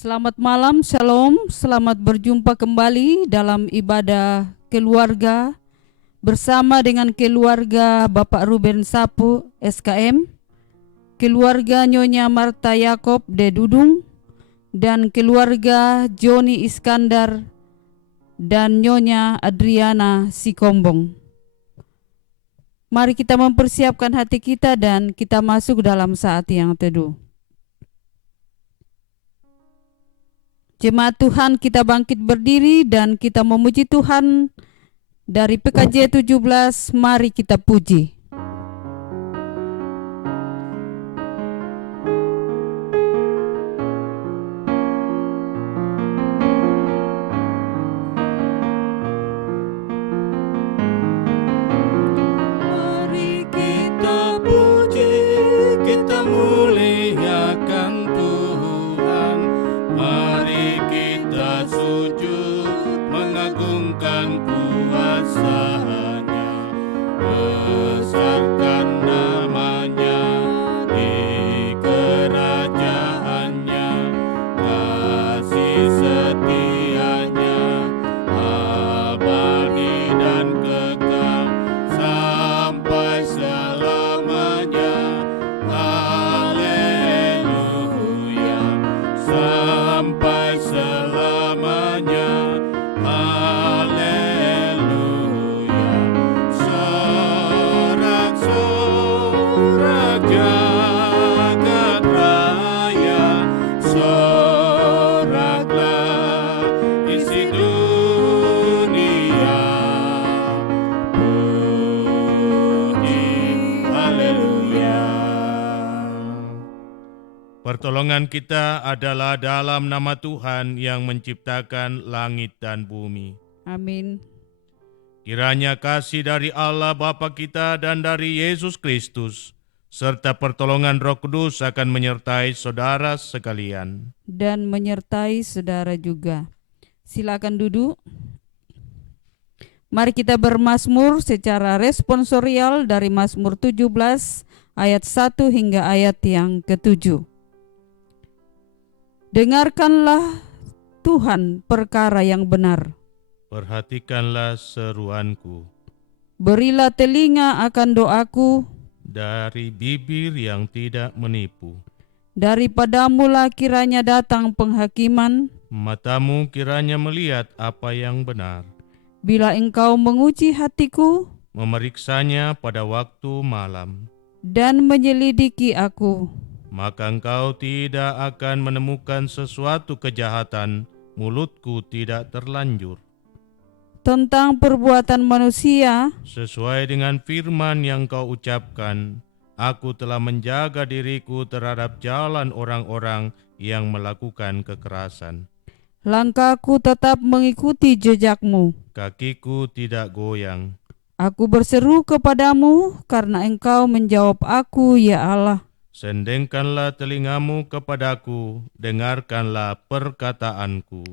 Selamat malam, shalom. Selamat berjumpa kembali dalam ibadah keluarga bersama dengan keluarga Bapak Ruben Sapu SKM, keluarga Nyonya Marta Yakob de Dudung, dan keluarga Joni Iskandar dan Nyonya Adriana Sikombong. Mari kita mempersiapkan hati kita dan kita masuk dalam saat yang teduh. Jemaat Tuhan, kita bangkit berdiri dan kita memuji Tuhan. Dari PKJ 17, mari kita puji. Mari kita puji, kita muliakan Tuhan. Mari kita sujud mengagungkan kuasa-Nya, besarkan namanya di kerajaannya, kasih setianya abadi dan kekal sampai selamanya. Haleluya, sampai selamanya. Haleluya, sorak-sorak jagat raya, soraklah isi dunia, puji haleluya. Pertolongan kita adalah dalam nama Tuhan yang menciptakan langit dan bumi. Amin. Kiranya kasih dari Allah Bapa kita dan dari Yesus Kristus, serta pertolongan Roh Kudus akan menyertai saudara sekalian. Dan menyertai saudara juga. Silakan duduk. Mari kita bermazmur secara responsorial dari Mazmur 17 ayat 1 hingga ayat yang ke-7. Dengarkanlah Tuhan perkara yang benar. Perhatikanlah seruanku. Berilah telinga akan doaku. Dari bibir yang tidak menipu. Daripadamulah kiranya datang penghakiman. Matamu kiranya melihat apa yang benar. Bila engkau menguji hatiku Memeriksanya pada waktu malam. dan menyelidiki aku, Maka engkau tidak akan menemukan sesuatu kejahatan, mulutku tidak terlanjur. tentang perbuatan manusia Sesuai dengan firman yang kau ucapkan, aku telah menjaga diriku terhadap jalan orang-orang yang melakukan kekerasan. langkahku tetap mengikuti jejakmu. Kakiku tidak goyang. Aku berseru kepadamu karena engkau menjawab aku, ya Allah. Sendengkanlah telingamu kepadaku, dengarkanlah perkataanku.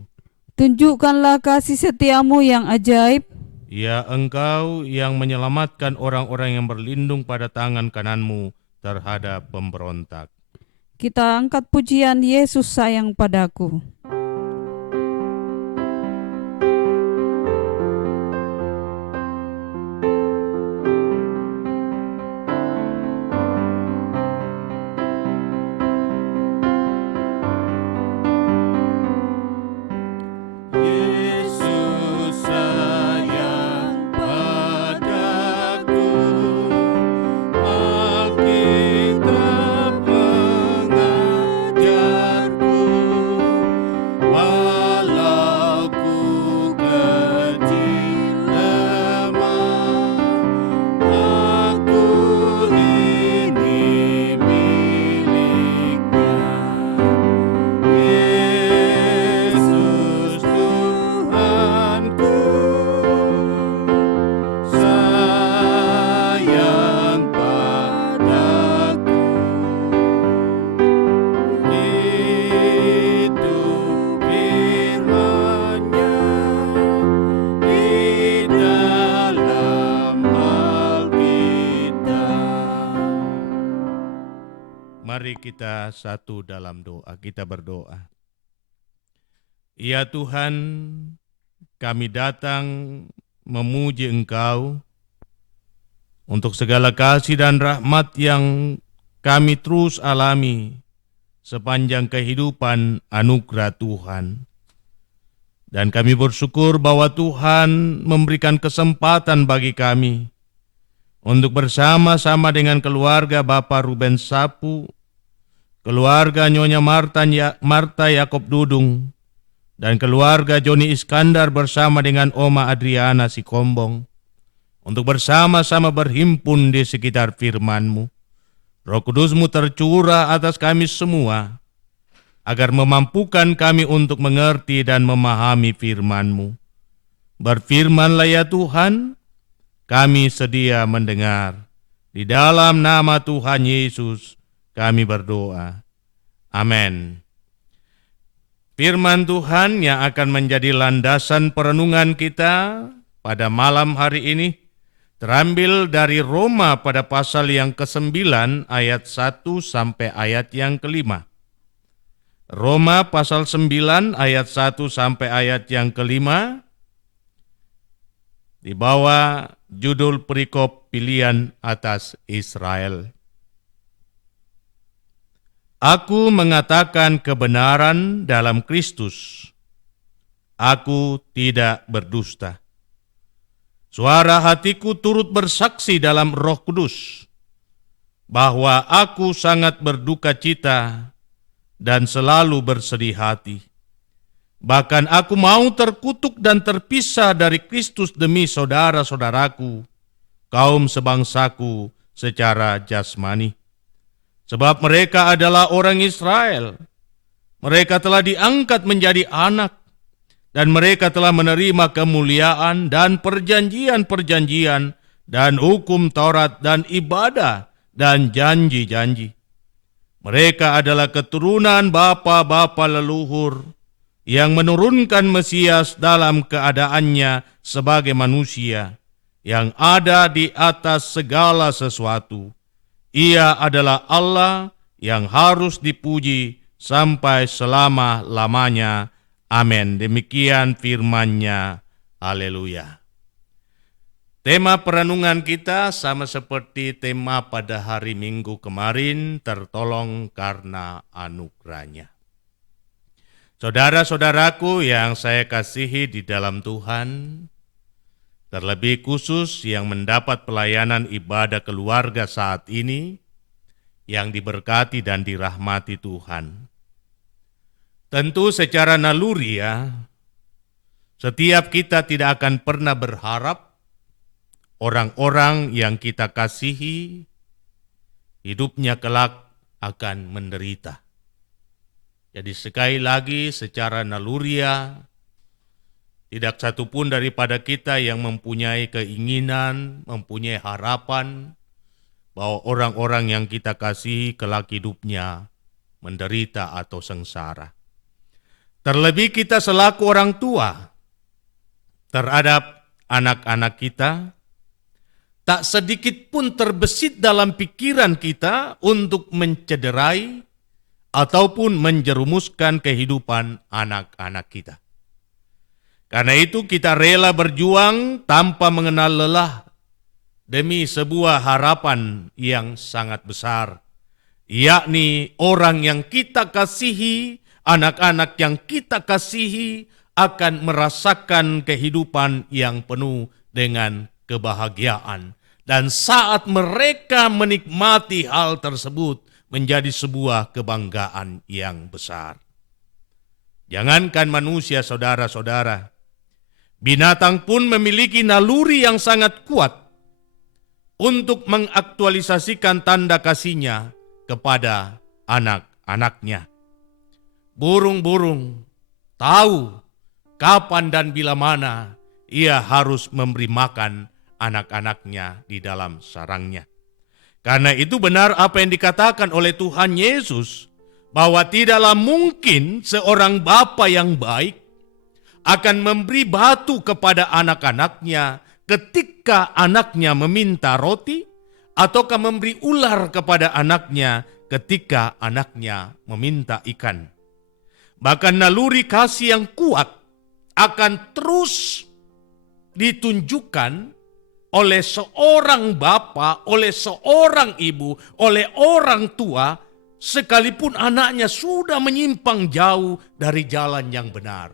Tunjukkanlah kasih setiamu yang ajaib. Ya engkau yang menyelamatkan orang-orang yang berlindung pada tangan kananmu terhadap pemberontak. Kita angkat pujian Yesus sayang padaku. Yesus sayang padaku, Alkitab mengajarku, walau ku kecil lemah, aku ini miliknya. Yesus Tuhanku, sayang padaku. Itu firman-Nya di dalam Alkitab. Mari kita satu dalam doa, kita berdoa. Ya Tuhan, kami datang memuji Engkau untuk segala kasih dan rahmat yang kami terus alami sepanjang kehidupan anugerah Tuhan. Dan kami bersyukur bahwa Tuhan memberikan kesempatan bagi kami untuk bersama-sama dengan keluarga Bapak Ruben Sapu, keluarga Nyonya Marta Yakob Dudung, dan keluarga Joni Iskandar bersama dengan Oma Adriana Sikombong, untuk bersama-sama berhimpun di sekitar firman-Mu. Roh Kudus-Mu tercurah atas kami semua, agar memampukan kami untuk mengerti dan memahami firman-Mu. Berfirmanlah ya Tuhan, kami sedia mendengar. Di dalam nama Tuhan Yesus kami berdoa. Amin. Firman Tuhan yang akan menjadi landasan perenungan kita pada malam hari ini terambil dari Roma pada pasal yang ke-9 ayat 1 sampai ayat yang ke-5. Roma pasal 9 ayat 1 sampai ayat yang ke-5 di bawah judul perikop pilihan atas Israel. Aku mengatakan kebenaran dalam Kristus. Aku tidak berdusta. Suara hatiku turut bersaksi dalam Roh Kudus bahwa aku sangat berduka cita dan selalu bersedih hati. Bahkan aku mau terkutuk dan terpisah dari Kristus demi saudara-saudaraku, kaum sebangsaku secara jasmani. Sebab mereka adalah orang Israel. Mereka telah diangkat menjadi anak, dan mereka telah menerima kemuliaan dan perjanjian-perjanjian dan hukum Taurat dan ibadah dan janji-janji. Mereka adalah keturunan bapa-bapa leluhur yang menurunkan Mesias dalam keadaannya sebagai manusia yang ada di atas segala sesuatu. Ia adalah Allah yang harus dipuji sampai selama-lamanya. Amin. Demikian firman-Nya. Haleluya. Tema perenungan kita sama seperti tema pada hari Minggu kemarin, tertolong karena anugerah-Nya. Saudara-saudaraku yang saya kasihi di dalam Tuhan, terlebih khusus yang mendapat pelayanan ibadah keluarga saat ini, yang diberkati dan dirahmati Tuhan. Tentu secara naluri setiap kita tidak akan pernah berharap orang-orang yang kita kasihi hidupnya kelak akan menderita. Jadi sekali lagi secara naluriah, tidak satupun daripada kita yang mempunyai keinginan, mempunyai harapan bahwa orang-orang yang kita kasihi kelak hidupnya menderita atau sengsara. Terlebih kita selaku orang tua terhadap anak-anak kita, tak sedikit pun terbesit dalam pikiran kita untuk mencederai ataupun menjerumuskan kehidupan anak-anak kita. Karena itu kita rela berjuang tanpa mengenal lelah demi sebuah harapan yang sangat besar, yakni orang yang kita kasihi, anak-anak yang kita kasihi akan merasakan kehidupan yang penuh dengan kebahagiaan. Dan saat mereka menikmati hal tersebut menjadi sebuah kebanggaan yang besar. Jangankan manusia, saudara-saudara, binatang pun memiliki naluri yang sangat kuat untuk mengaktualisasikan tanda kasihnya kepada anak-anaknya. Burung-burung tahu kapan dan bila mana ia harus memberi makan anak-anaknya di dalam sarangnya. Karena itu benar apa yang dikatakan oleh Tuhan Yesus, bahwa tidaklah mungkin seorang bapa yang baik akan memberi batu kepada anak-anaknya ketika anaknya meminta roti, ataukah memberi ular kepada anaknya ketika anaknya meminta ikan. Bahkan naluri kasih yang kuat akan terus ditunjukkan oleh seorang bapa, oleh seorang ibu, oleh orang tua, sekalipun anaknya sudah menyimpang jauh dari jalan yang benar.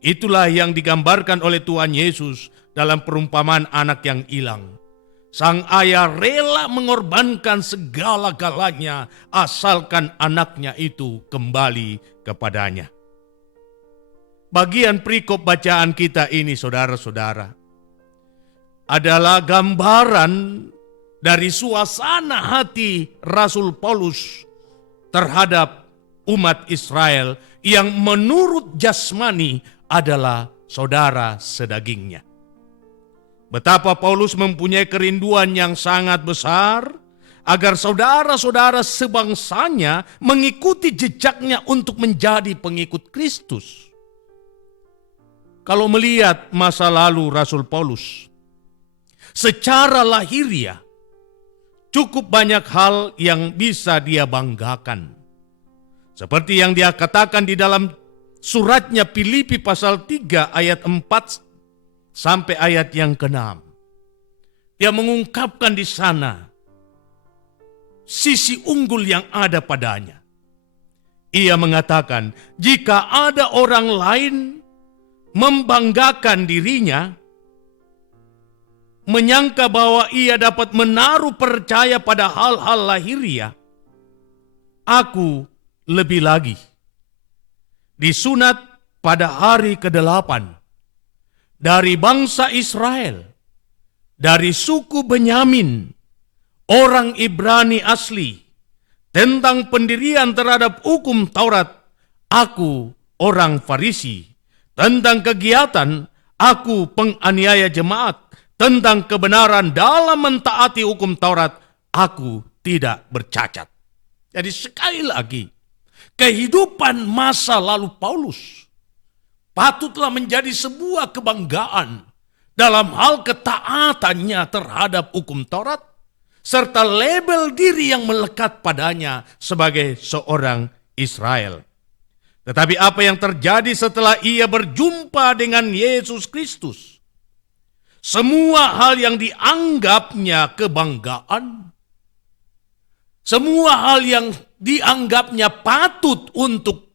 Itulah yang digambarkan oleh Tuhan Yesus dalam perumpamaan anak yang hilang. Sang ayah rela mengorbankan segala-galanya asalkan anaknya itu kembali kepadanya. Bagian perikop bacaan kita ini, saudara-saudara, adalah gambaran dari suasana hati Rasul Paulus terhadap umat Israel yang menurut jasmani adalah saudara sedagingnya. Betapa Paulus mempunyai kerinduan yang sangat besar agar saudara-saudara sebangsanya mengikuti jejaknya untuk menjadi pengikut Kristus. Kalau melihat masa lalu Rasul Paulus, secara lahiriah, cukup banyak hal yang bisa dia banggakan. Seperti yang dia katakan di dalam suratnya Filipi pasal 3 ayat 4 sampai ayat yang ke-6. Dia mengungkapkan di sana sisi unggul yang ada padanya. Ia mengatakan, jika ada orang lain membanggakan dirinya, menyangka bahwa ia dapat menaruh percaya pada hal-hal lahiriah, aku lebih lagi disunat pada hari ke-8 dari bangsa Israel, dari suku Benyamin, orang Ibrani asli, tentang pendirian terhadap hukum Taurat, aku orang Farisi, tentang kegiatan, aku penganiaya jemaat, tentang kebenaran dalam mentaati hukum Taurat, aku tidak bercacat. Jadi sekali lagi, kehidupan masa lalu Paulus patutlah menjadi sebuah kebanggaan dalam hal ketaatannya terhadap hukum Taurat, serta label diri yang melekat padanya sebagai seorang Israel. Tetapi apa yang terjadi setelah ia berjumpa dengan Yesus Kristus? Semua hal yang dianggapnya kebanggaan, semua hal yang dianggapnya patut untuk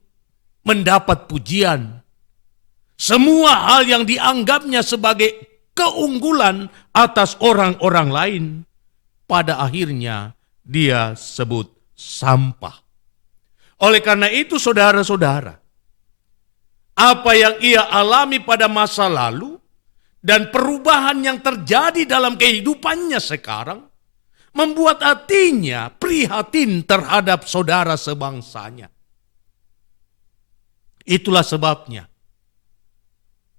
mendapat pujian, semua hal yang dianggapnya sebagai keunggulan atas orang-orang lain, pada akhirnya dia sebut sampah. Oleh karena itu, saudara-saudara, apa yang ia alami pada masa lalu dan perubahan yang terjadi dalam kehidupannya sekarang membuat hatinya prihatin terhadap saudara sebangsanya. Itulah sebabnya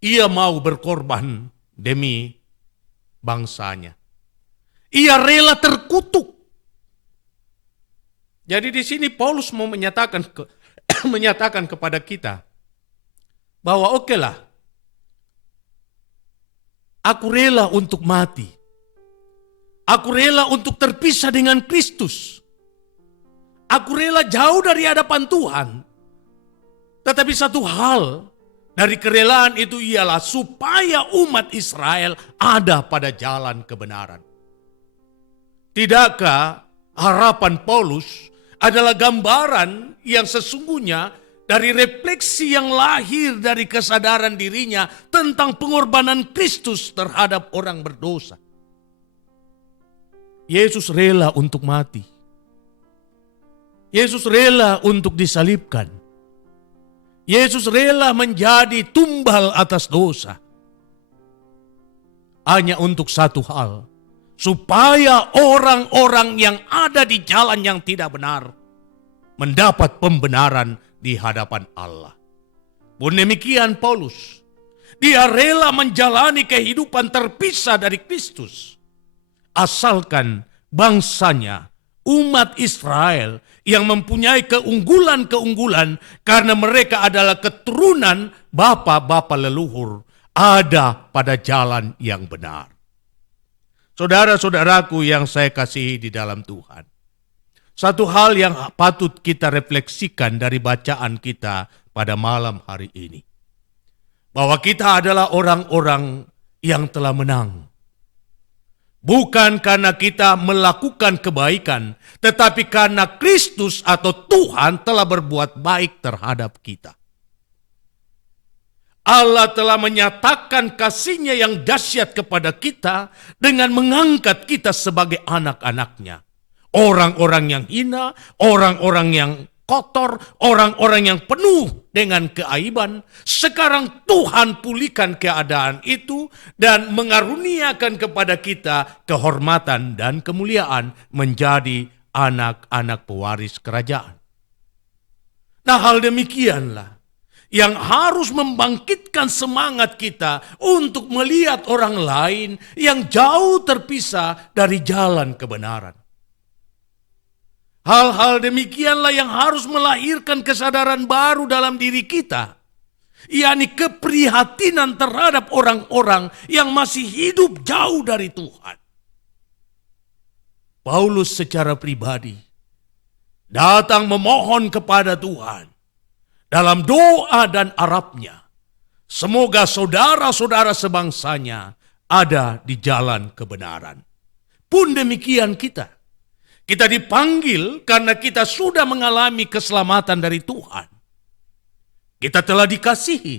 ia mau berkorban demi bangsanya. Ia rela terkutuk. Jadi di sini Paulus mau menyatakan kepada kita bahwa okelah, aku rela untuk mati. Aku rela untuk terpisah dengan Kristus. Aku rela jauh dari hadapan Tuhan. Tetapi satu hal dari kerelaan itu ialah supaya umat Israel ada pada jalan kebenaran. Tidakkah harapan Paulus adalah gambaran yang sesungguhnya dari refleksi yang lahir dari kesadaran dirinya tentang pengorbanan Kristus terhadap orang berdosa? Yesus rela untuk mati. Yesus rela untuk disalibkan. Yesus rela menjadi tumbal atas dosa. Hanya untuk satu hal, supaya orang-orang yang ada di jalan yang tidak benar mendapat pembenaran di hadapan Allah. Pun demikian Paulus, dia rela menjalani kehidupan terpisah dari Kristus, asalkan bangsanya, umat Israel yang mempunyai keunggulan-keunggulan karena mereka adalah keturunan bapa-bapa leluhur, ada pada jalan yang benar. Saudara-saudaraku yang saya kasihi di dalam Tuhan, satu hal yang patut kita refleksikan dari bacaan kita pada malam hari ini. Bahwa kita adalah orang-orang yang telah menang. Bukan karena kita melakukan kebaikan, tetapi karena Kristus atau Tuhan telah berbuat baik terhadap kita. Allah telah menyatakan kasih-Nya yang dahsyat kepada kita dengan mengangkat kita sebagai anak-anak-Nya. Orang-orang yang hina, orang-orang yang kotor, orang-orang yang penuh dengan keaiban. Sekarang Tuhan pulihkan keadaan itu dan mengaruniakan kepada kita kehormatan dan kemuliaan menjadi anak-anak pewaris kerajaan. Nah, hal demikianlah yang harus membangkitkan semangat kita untuk melihat orang lain yang jauh terpisah dari jalan kebenaran. Hal-hal demikianlah yang harus melahirkan kesadaran baru dalam diri kita, yakni keprihatinan terhadap orang-orang yang masih hidup jauh dari Tuhan. Paulus secara pribadi datang memohon kepada Tuhan dalam doa dan arapnya, semoga saudara-saudara sebangsanya ada di jalan kebenaran. Pun demikian kita. Kita dipanggil karena kita sudah mengalami keselamatan dari Tuhan. Kita telah dikasihi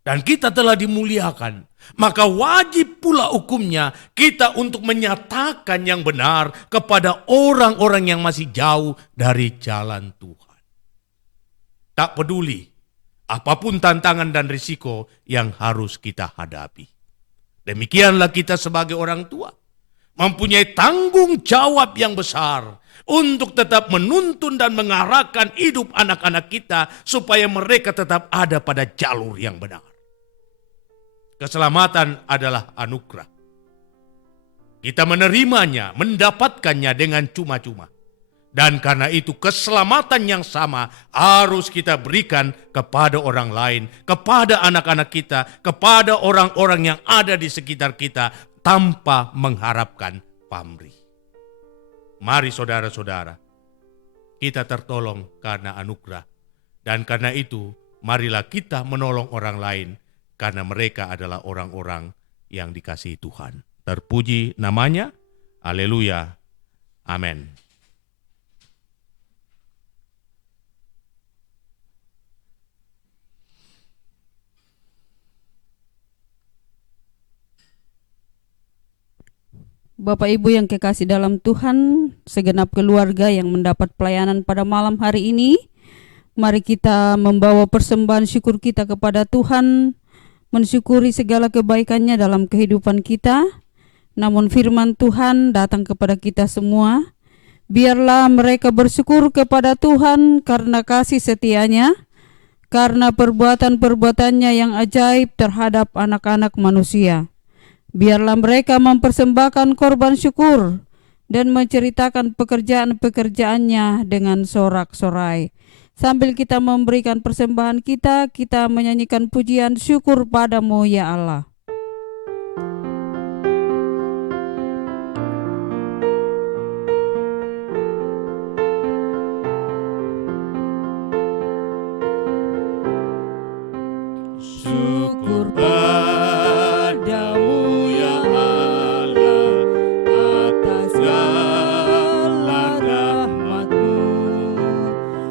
dan kita telah dimuliakan. Maka wajib pula hukumnya kita untuk menyatakan yang benar kepada orang-orang yang masih jauh dari jalan Tuhan. Tak peduli apapun tantangan dan risiko yang harus kita hadapi. Demikianlah kita sebagai orang tua mempunyai tanggung jawab yang besar untuk tetap menuntun dan mengarahkan hidup anak-anak kita supaya mereka tetap ada pada jalur yang benar. Keselamatan adalah anugerah. Kita menerimanya, mendapatkannya dengan cuma-cuma. Dan karena itu keselamatan yang sama harus kita berikan kepada orang lain, kepada anak-anak kita, kepada orang-orang yang ada di sekitar kita tanpa mengharapkan pamrih. Mari saudara-saudara, kita tertolong karena anugerah. Dan karena itu, marilah kita menolong orang lain karena mereka adalah orang-orang yang dikasihi Tuhan. Terpuji namanya, haleluya, amin. Bapak Ibu yang kekasih dalam Tuhan, segenap keluarga yang mendapat pelayanan pada malam hari ini, mari kita membawa persembahan syukur kita kepada Tuhan, mensyukuri segala kebaikan-Nya dalam kehidupan kita. Namun firman Tuhan datang kepada kita semua, biarlah mereka bersyukur kepada Tuhan karena kasih setia-Nya, karena perbuatan-perbuatannya yang ajaib terhadap anak-anak manusia. Biarlah mereka mempersembahkan korban syukur dan menceritakan pekerjaan-pekerjaannya dengan sorak-sorai. Sambil kita memberikan persembahan kita, kita menyanyikan pujian syukur padamu ya Allah. Syukur padamu ya Allah atas segala rahmat-Mu.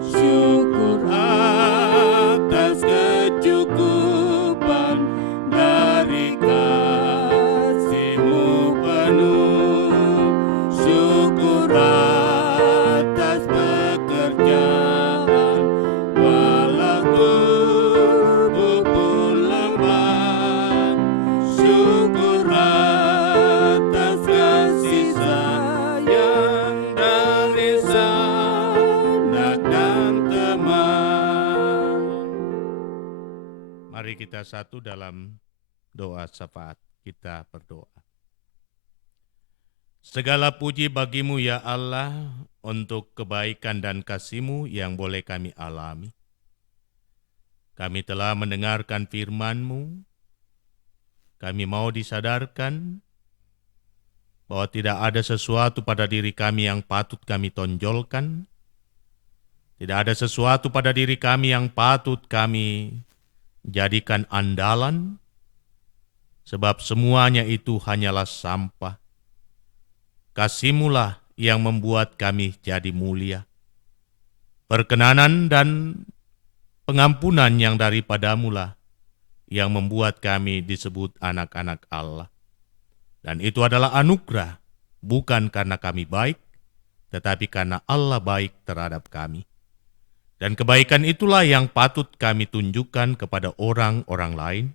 Syukur atas kecukupan dari kasih-Mu penuh. Syukur atas pekerjaan walau tubuh pun lemah. Syukur atas kasih sayang dari sanak dan teman. Mari kita satu dalam doa syafaat. Kita berdoa. Segala puji bagi-Mu ya Allah untuk kebaikan dan kasih-Mu yang boleh kami alami. Kami telah mendengarkan firman-Mu. Kami mau disadarkan bahwa tidak ada sesuatu pada diri kami yang patut kami tonjolkan. Tidak ada sesuatu pada diri kami yang patut kami jadikan andalan, sebab semuanya itu hanyalah sampah. Kasih-Mulah yang membuat kami jadi mulia. Perkenanan dan pengampunan yang daripadamu-lah yang membuat kami disebut anak-anak Allah. Dan itu adalah anugerah, bukan karena kami baik, tetapi karena Allah baik terhadap kami. Dan kebaikan itulah yang patut kami tunjukkan kepada orang-orang lain,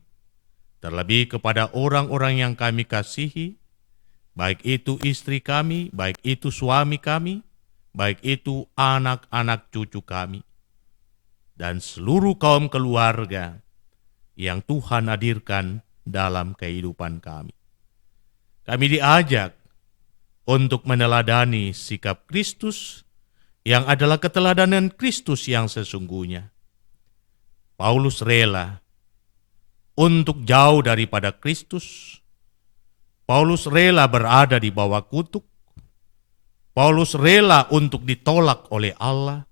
terlebih kepada orang-orang yang kami kasihi, baik itu istri kami, baik itu suami kami, baik itu anak-anak cucu kami, dan seluruh kaum keluarga yang Tuhan hadirkan dalam kehidupan kami. Kami diajak untuk meneladani sikap Kristus yang adalah keteladanan Kristus yang sesungguhnya. Paulus rela untuk jauh daripada Kristus. Paulus rela berada di bawah kutuk. Paulus rela untuk ditolak oleh Allah,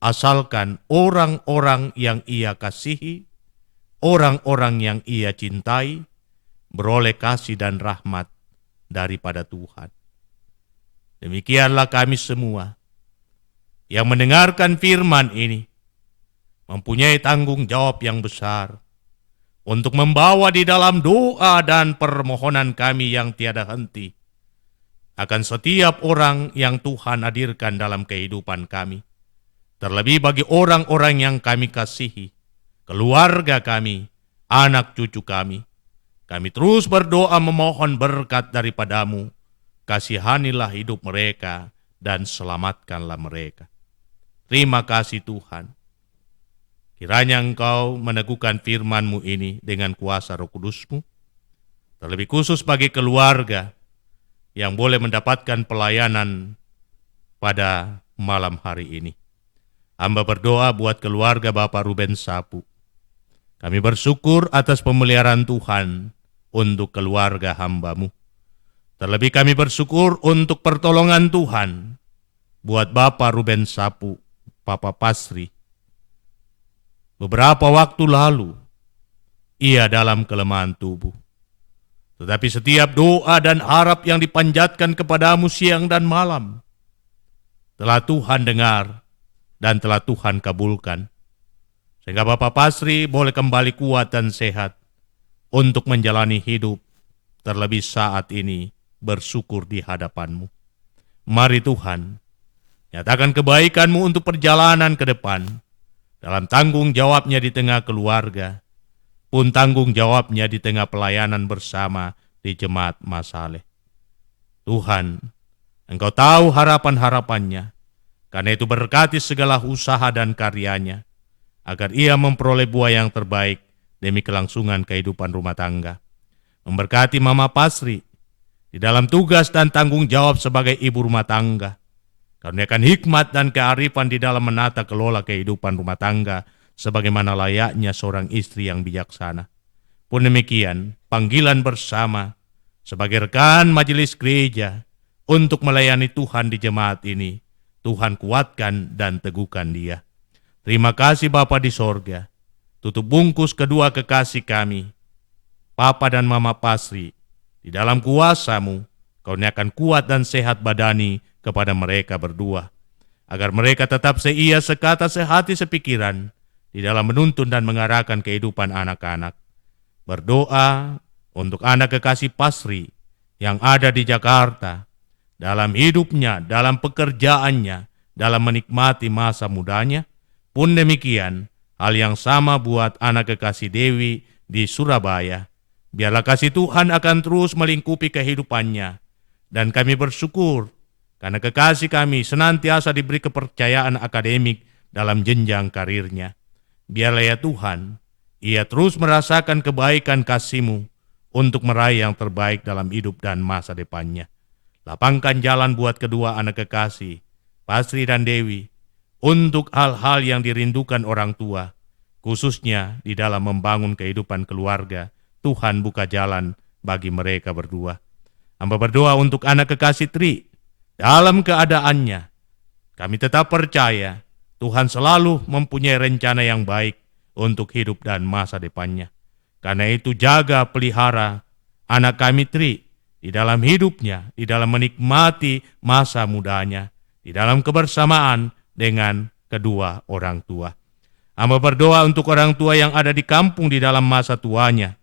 asalkan orang-orang yang ia kasihi, orang-orang yang ia cintai, beroleh kasih dan rahmat daripada Tuhan. Demikianlah kami semua yang mendengarkan firman ini mempunyai tanggung jawab yang besar untuk membawa di dalam doa dan permohonan kami yang tiada henti akan setiap orang yang Tuhan hadirkan dalam kehidupan kami, terlebih bagi orang-orang yang kami kasihi, keluarga kami, anak cucu kami. Kami terus berdoa memohon berkat daripadamu, kasihanilah hidup mereka dan selamatkanlah mereka. Terima kasih Tuhan. Kiranya Engkau meneguhkan firman-Mu ini dengan kuasa Roh Kudus-Mu, terlebih khusus bagi keluarga yang boleh mendapatkan pelayanan pada malam hari ini. Hamba berdoa buat keluarga Bapak Ruben Sapu. Kami bersyukur atas pemeliharaan Tuhan untuk keluarga hamba-Mu. Terlebih kami bersyukur untuk pertolongan Tuhan buat Bapak Ruben Sapu, Papa Pasri. Beberapa waktu lalu, ia dalam kelemahan tubuh. Tetapi setiap doa dan harap yang dipanjatkan kepadamu siang dan malam, telah Tuhan dengar dan telah Tuhan kabulkan. Sehingga Bapak Pasri boleh kembali kuat dan sehat untuk menjalani hidup, terlebih saat ini bersyukur di hadapan-Mu. Mari Tuhan, nyatakan kebaikan-Mu untuk perjalanan ke depan, dalam tanggung jawabnya di tengah keluarga, pun tanggung jawabnya di tengah pelayanan bersama di Jemaat Masaleh. Tuhan, Engkau tahu harapan-harapannya, karena itu berkati segala usaha dan karyanya, agar ia memperoleh buah yang terbaik demi kelangsungan kehidupan rumah tangga. Memberkati Mama Pasri di dalam tugas dan tanggung jawab sebagai ibu rumah tangga. Karuniakan hikmat dan kearifan di dalam menata kelola kehidupan rumah tangga sebagaimana layaknya seorang istri yang bijaksana. Pun demikian, panggilan bersama sebagai rekan majelis gereja untuk melayani Tuhan di jemaat ini, Tuhan kuatkan dan teguhkan dia. Terima kasih Bapa di sorga. Tutup bungkus kedua kekasih kami, Papa dan Mama Pasri, di dalam kuasa-Mu. Karuniakan kuat dan sehat badani kepada mereka berdua, agar mereka tetap seia, sekata, sehati, sepikiran di dalam menuntun dan mengarahkan kehidupan anak-anak. Berdoa untuk anak kekasih Pasri yang ada di Jakarta, dalam hidupnya, dalam pekerjaannya, dalam menikmati masa mudanya. Pun demikian, hal yang sama buat anak kekasih Dewi di Surabaya. Biarlah kasih Tuhan akan terus melingkupi kehidupannya, dan kami bersyukur karena kekasih kami senantiasa diberi kepercayaan akademik dalam jenjang karirnya. Biarlah ya Tuhan, ia terus merasakan kebaikan kasih-Mu untuk meraih yang terbaik dalam hidup dan masa depannya. Lapangkan jalan buat kedua anak kekasih, Pasri dan Dewi, untuk hal-hal yang dirindukan orang tua, khususnya di dalam membangun kehidupan keluarga. Tuhan buka jalan bagi mereka berdua. Hamba berdoa untuk anak kekasih Tri, dalam keadaannya, kami tetap percaya Tuhan selalu mempunyai rencana yang baik untuk hidup dan masa depannya. Karena itu jaga pelihara anak kami Tri di dalam hidupnya, di dalam menikmati masa mudanya, di dalam kebersamaan dengan kedua orang tua. Hamba berdoa untuk orang tua yang ada di kampung di dalam masa tuanya.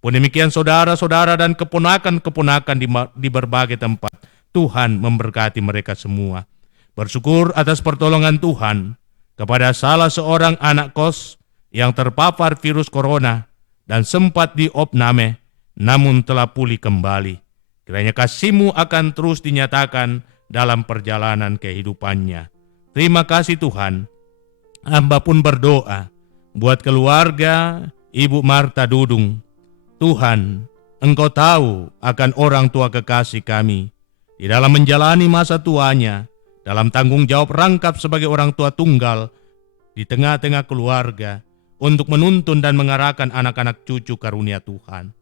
Pun demikian saudara-saudara dan keponakan-keponakan di berbagai tempat. Tuhan memberkati mereka semua. Bersyukur atas pertolongan Tuhan kepada salah seorang anak kos yang terpapar virus corona dan sempat diopname, namun telah pulih kembali. Kiranya kasih-Mu akan terus dinyatakan dalam perjalanan kehidupannya. Terima kasih Tuhan. Hamba pun berdoa buat keluarga Ibu Marta Dudung. Tuhan, Engkau tahu akan orang tua kekasih kami di dalam menjalani masa tuanya, dalam tanggung jawab rangkap sebagai orang tua tunggal di tengah-tengah keluarga untuk menuntun dan mengarahkan anak-anak cucu karunia Tuhan.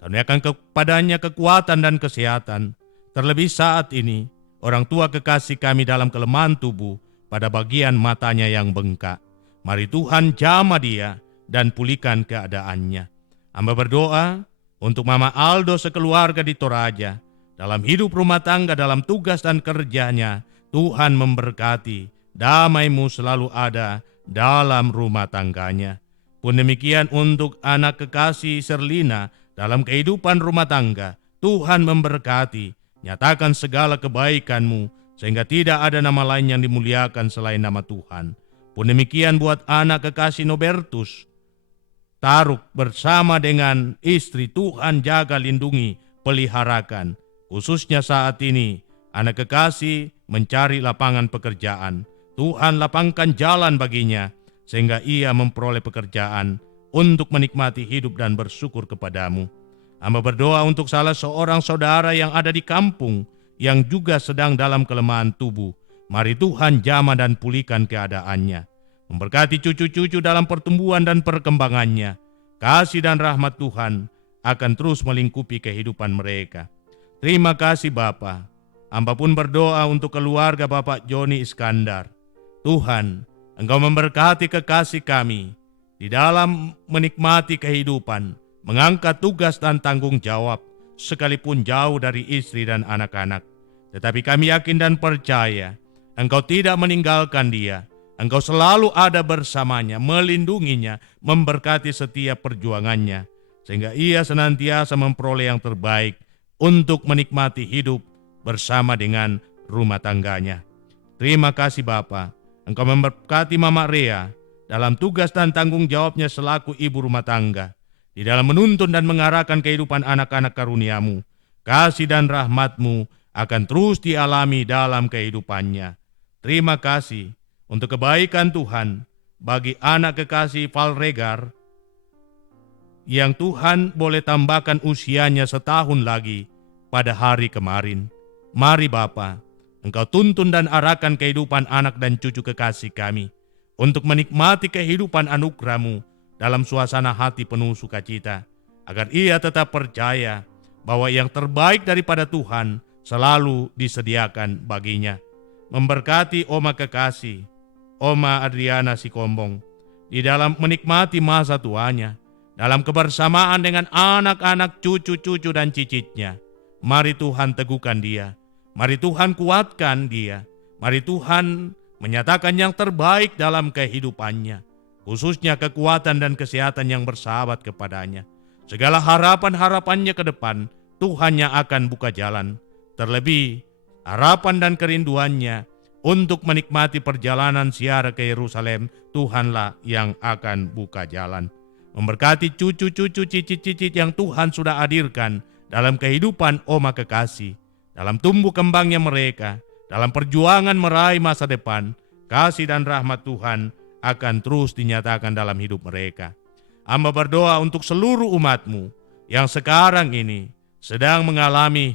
Karuniakan kepadanya kekuatan dan kesehatan, terlebih saat ini orang tua kekasih kami dalam kelemahan tubuh pada bagian matanya yang bengkak. Mari Tuhan jamah dia dan pulihkan keadaannya. Hamba berdoa untuk Mama Aldo sekeluarga di Toraja, dalam hidup rumah tangga, dalam tugas dan kerjanya. Tuhan memberkati, damai-Mu selalu ada dalam rumah tangganya. Pun demikian untuk anak kekasih Serlina dalam kehidupan rumah tangga. Tuhan memberkati, nyatakan segala kebaikan-Mu, sehingga tidak ada nama lain yang dimuliakan selain nama Tuhan. Pun demikian buat anak kekasih Nobertus Taruk bersama dengan istri. Tuhan jaga, lindungi, peliharakan. Khususnya saat ini anak kekasih mencari lapangan pekerjaan. Tuhan lapangkan jalan baginya sehingga ia memperoleh pekerjaan untuk menikmati hidup dan bersyukur kepadamu. Hamba berdoa untuk salah seorang saudara yang ada di kampung yang juga sedang dalam kelemahan tubuh. Mari Tuhan jamah dan pulihkan keadaannya. Memberkati cucu-cucu dalam pertumbuhan dan perkembangannya. Kasih dan rahmat Tuhan akan terus melingkupi kehidupan mereka. Terima kasih Bapa. Hamba pun berdoa untuk keluarga Bapak Joni Iskandar. Tuhan, Engkau memberkati kekasih kami di dalam menikmati kehidupan, mengangkat tugas dan tanggung jawab, sekalipun jauh dari istri dan anak-anak. Tetapi kami yakin dan percaya, Engkau tidak meninggalkan dia. Engkau selalu ada bersamanya, melindunginya, memberkati setiap perjuangannya, sehingga ia senantiasa memperoleh yang terbaik untuk menikmati hidup bersama dengan rumah tangganya. Terima kasih Bapa. Engkau memberkati Mama Rea dalam tugas dan tanggung jawabnya selaku ibu rumah tangga, di dalam menuntun dan mengarahkan kehidupan anak-anak karunia-Mu. Kasih dan rahmat-Mu akan terus dialami dalam kehidupannya. Terima kasih untuk kebaikan Tuhan bagi anak kekasih Valregar yang Tuhan boleh tambahkan usianya setahun lagi pada hari kemarin. Mari Bapa, Engkau tuntun dan arahkan kehidupan anak dan cucu kekasih kami untuk menikmati kehidupan anugerah-Mu dalam suasana hati penuh sukacita, agar ia tetap percaya bahwa yang terbaik daripada Tuhan selalu disediakan baginya. Memberkati Oma kekasih, Oma Adriana Sikombong, di dalam menikmati masa tuanya, dalam kebersamaan dengan anak-anak, cucu-cucu dan cicitnya. Mari Tuhan teguhkan dia, mari Tuhan kuatkan dia, mari Tuhan menyatakan yang terbaik dalam kehidupannya, khususnya kekuatan dan kesehatan yang bersahabat kepadanya. Segala harapan-harapannya ke depan, Tuhan yang akan buka jalan. Terlebih, harapan dan kerinduannya untuk menikmati perjalanan ziarah ke Yerusalem, Tuhanlah yang akan buka jalan. Memberkati cucu-cucu, cicit-cicit yang Tuhan sudah hadirkan dalam kehidupan Oma kekasih, dalam tumbuh kembangnya mereka, dalam perjuangan meraih masa depan. Kasih dan rahmat Tuhan akan terus dinyatakan dalam hidup mereka. Hamba berdoa untuk seluruh umat-Mu yang sekarang ini sedang mengalami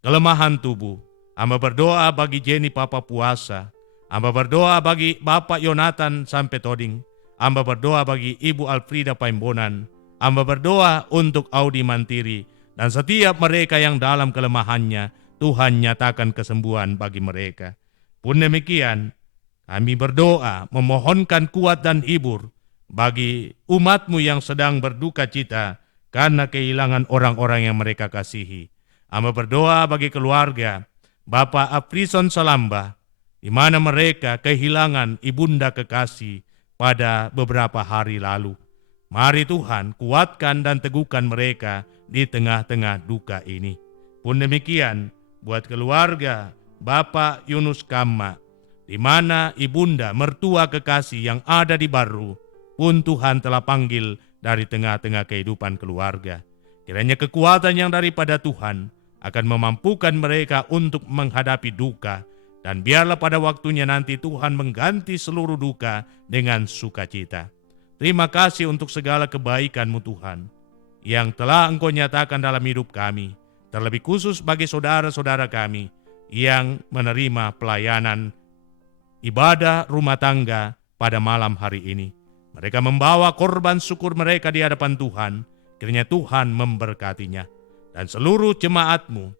kelemahan tubuh. Hamba berdoa bagi Jenny Papa Puasa. Hamba berdoa bagi Bapak Yonatan sampai Toding. Hamba berdoa bagi Ibu Alfrida Paimbonan. Hamba berdoa untuk Audi Mantiri dan setiap mereka yang dalam kelemahannya. Tuhan nyatakan kesembuhan bagi mereka. Pun demikian, Kami berdoa memohonkan kuat dan hibur bagi umat-Mu yang sedang berduka cita karena kehilangan orang-orang yang mereka kasihi. Hamba berdoa bagi keluarga Bapak Aprison Salamba, di mana mereka kehilangan ibunda kekasih pada beberapa hari lalu. Mari Tuhan kuatkan dan teguhkan mereka di tengah-tengah duka ini. Pun demikian buat keluarga Bapak Yunus Kamma, di mana ibunda mertua kekasih yang ada di Baru, pun Tuhan telah panggil dari tengah-tengah kehidupan keluarga. Kiranya kekuatan yang daripada Tuhan akan memampukan mereka untuk menghadapi duka, dan biarlah pada waktunya nanti Tuhan mengganti seluruh duka dengan sukacita. Terima kasih untuk segala kebaikan-Mu Tuhan, yang telah Engkau nyatakan dalam hidup kami, terlebih khusus bagi saudara-saudara kami yang menerima pelayanan ibadah rumah tangga pada malam hari ini. Mereka membawa korban syukur mereka di hadapan Tuhan, kiranya Tuhan memberkatinya. Dan seluruh jemaat-Mu,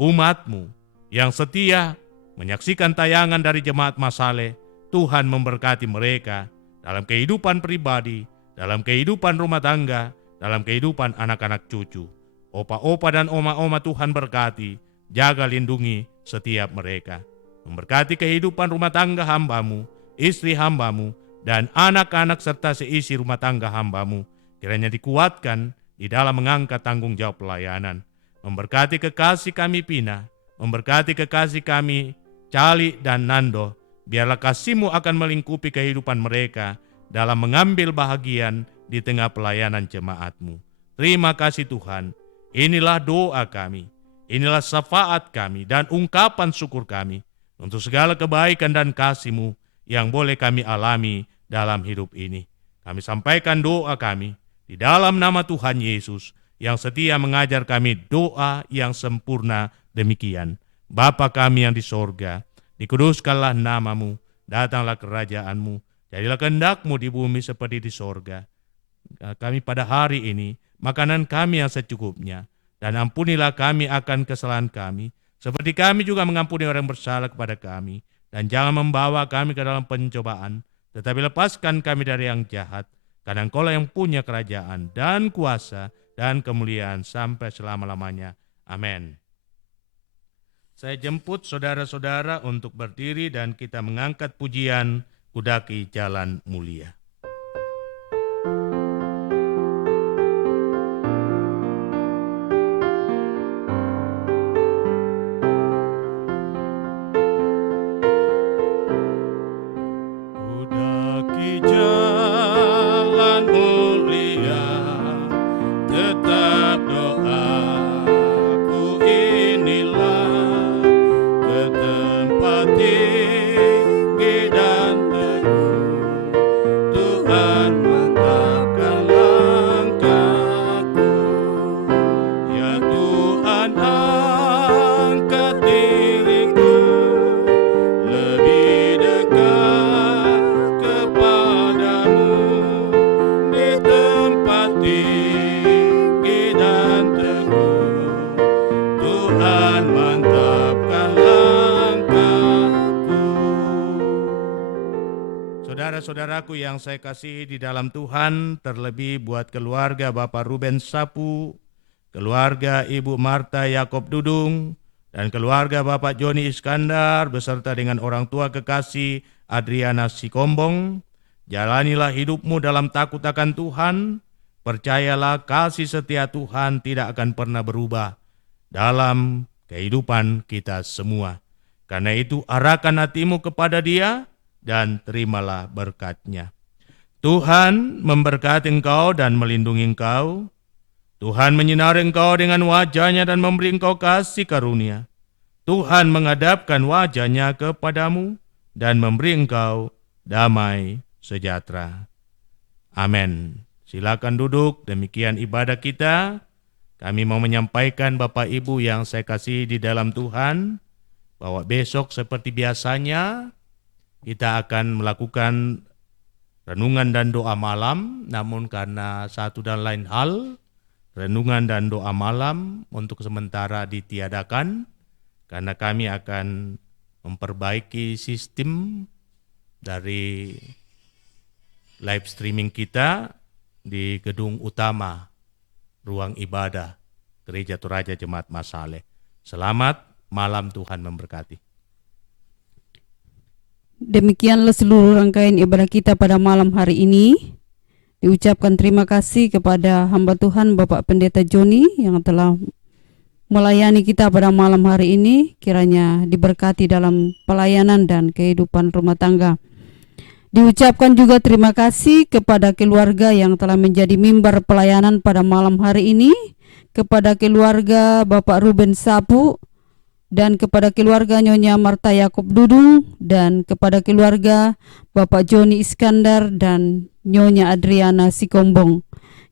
umat-Mu yang setia menyaksikan tayangan dari Jemaat Masale, Tuhan memberkati mereka dalam kehidupan pribadi, dalam kehidupan rumah tangga, dalam kehidupan anak-anak cucu. Opa-opa dan oma-oma Tuhan berkati, jaga lindungi setiap mereka. Memberkati kehidupan rumah tangga hamba-Mu, istri hamba-Mu, dan anak-anak serta seisi rumah tangga hamba-Mu. Kiranya dikuatkan di dalam mengangkat tanggung jawab pelayanan. Memberkati kekasih kami Pina, memberkati kekasih kami Cali dan Nando. Biarlah kasih-Mu akan melingkupi kehidupan mereka dalam mengambil bahagian di tengah pelayanan jemaat-Mu. Terima kasih Tuhan. Inilah doa kami, inilah syafaat kami dan ungkapan syukur kami untuk segala kebaikan dan kasih-Mu yang boleh kami alami dalam hidup ini. Kami sampaikan doa kami di dalam nama Tuhan Yesus yang setia mengajar kami doa yang sempurna demikian. Bapa kami yang di sorga, dikuduskanlah nama-Mu, datanglah kerajaan-Mu, jadilah kehendak-Mu di bumi seperti di sorga. Kami pada hari ini, makanan kami yang secukupnya, dan ampunilah kami akan kesalahan kami, seperti kami juga mengampuni orang bersalah kepada kami. Dan jangan membawa kami ke dalam pencobaan, tetapi lepaskan kami dari yang jahat. Karena Engkau-lah yang punya kerajaan dan kuasa dan kemuliaan sampai selama-lamanya. Amin. Saya jemput saudara-saudara untuk berdiri dan kita mengangkat pujian Kudaki Jalan Mulia. Kudaki jalan mulia, tetap doaku inilah, ke tempat tinggi dan teguh, Tuhan mantapkan langkahku. Ya Tuhan, angkat diriku lebih dekat kepadamu, di tempat tinggi dan teguh, Tuhan mantapkan langkahku. Saudara-saudaraku yang saya kasihi di dalam Tuhan, terlebih buat keluarga Bapak Ruben Sapu, keluarga Ibu Marta Yakob Dudung, dan keluarga Bapak Joni Iskandar beserta dengan orang tua kekasih Adriana Sikombong. Jalanilah hidupmu dalam takut akan Tuhan. Percayalah kasih setia Tuhan tidak akan pernah berubah dalam kehidupan kita semua. Karena itu arahkan hatimu kepada Dia dan terimalah berkat-Nya. Tuhan memberkati engkau dan melindungi engkau. Tuhan menyinari engkau dengan wajah-Nya dan memberi engkau kasih karunia. Tuhan menghadapkan wajah-Nya kepadamu dan memberi engkau damai sejahtera. Amin. Silakan duduk, demikian ibadah kita. Kami mau menyampaikan Bapak Ibu yang saya kasih di dalam Tuhan, bahwa besok seperti biasanya kita akan melakukan renungan dan doa malam, namun karena satu dan lain hal, renungan dan doa malam untuk sementara ditiadakan, karena kami akan memperbaiki sistem dari live streaming kita di gedung utama ruang ibadah Gereja Toraja Jemaat Masaleh. Selamat malam, Tuhan memberkati. Demikianlah seluruh rangkaian ibadah kita pada malam hari ini. Diucapkan terima kasih kepada hamba Tuhan Bapak Pendeta Joni yang telah melayani kita pada malam hari ini. Kiranya diberkati dalam pelayanan dan kehidupan rumah tangga. Diucapkan juga terima kasih kepada keluarga yang telah menjadi mimbar pelayanan pada malam hari ini, kepada keluarga Bapak Ruben Sapu, dan kepada keluarga Nyonya Marta Yakob Dudung, dan kepada keluarga Bapak Joni Iskandar dan Nyonya Adriana Sikombong.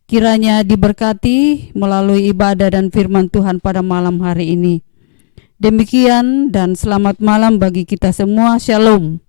Kiranya diberkati melalui ibadah dan firman Tuhan pada malam hari ini. Demikian dan selamat malam bagi kita semua. Shalom.